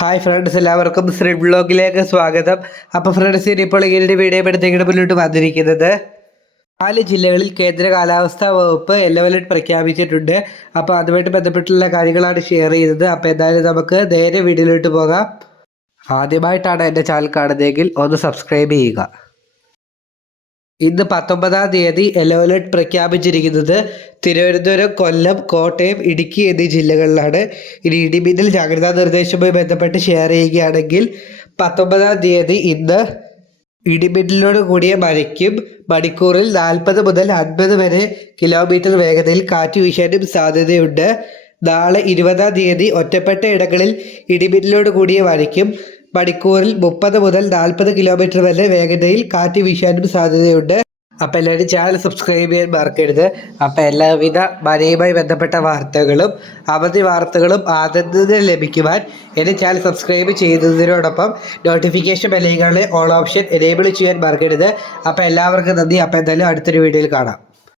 Hi friends, എല്ലാവർക്കും ശ്രീ വ്ളോഗിലേക്ക് സ്വാഗതം. അപ്പോൾ ഫ്രണ്ട്സ്, ഇപ്പോൾ ഇങ്ങനെ വീഡിയോ എടുത്തേക്കിട്ട് മുന്നോട്ട് വന്നിരിക്കുന്നത് 4 ജില്ലകളിൽ കേന്ദ്ര കാലാവസ്ഥാ വകുപ്പ് യെല്ലോ അലർട്ട് പ്രഖ്യാപിച്ചിട്ടുണ്ട്. അപ്പോൾ അതുമായിട്ട് ബന്ധപ്പെട്ടുള്ള കാര്യങ്ങളാണ് ഷെയർ ചെയ്തത്. അപ്പോൾ എന്തായാലും നമുക്ക് നേരെ വീഡിയോയിലോട്ട് പോകാം. ആദ്യമായിട്ടാണ് എൻ്റെ ചാനൽ കാണുന്നതെങ്കിൽ ഒന്ന് സബ്സ്ക്രൈബ് ചെയ്യുക. ഇന്ന് 19-ാം തീയതി യെല്ലോ അലർട്ട് പ്രഖ്യാപിച്ചിരിക്കുന്നത് തിരുവനന്തപുരം, കൊല്ലം, കോട്ടയം, ഇടുക്കി എന്നീ ജില്ലകളിലാണ്. ഇനി ഇടിമിന്നൽ ജാഗ്രതാ നിർദ്ദേശവുമായി ബന്ധപ്പെട്ട് ഷെയർ ചെയ്യുകയാണെങ്കിൽ 19-ാം തീയതി ഇന്ന് ഇടിമിന്നലോട് കൂടിയ മഴയ്ക്കും മണിക്കൂറിൽ 40 മുതൽ 50 വരെ കിലോമീറ്റർ വേഗതയിൽ കാറ്റ് വീശാനും സാധ്യതയുണ്ട്. നാളെ 20-ാം തീയതി ഒറ്റപ്പെട്ട ഇടങ്ങളിൽ ഇടിമിന്നലോട് കൂടിയ മഴയ്ക്കും മണിക്കൂറിൽ 30 മുതൽ 40 കിലോമീറ്റർ വരെ വേഗതയിൽ കാറ്റ് വീശാനും സാധ്യതയുണ്ട്. അപ്പോൾ എല്ലാവരും ചാനൽ സബ്സ്ക്രൈബ് ചെയ്യാൻ മറക്കരുത്. അപ്പോൾ എല്ലാവിധ മഴയുമായി ബന്ധപ്പെട്ട വാർത്തകളും അവധി വാർത്തകളും ആദ്യം ലഭിക്കുവാൻ എൻ്റെ ചാനൽ സബ്സ്ക്രൈബ് ചെയ്യുന്നതിനോടൊപ്പം നോട്ടിഫിക്കേഷൻ ബെല്ലൈക്കണിലെ ഓൾ ഓപ്ഷൻ എനേബിൾ ചെയ്യാൻ മറക്കരുത്. അപ്പോൾ എല്ലാവർക്കും നന്ദി. അപ്പോൾ എന്തായാലും അടുത്തൊരു വീഡിയോയിൽ കാണാം.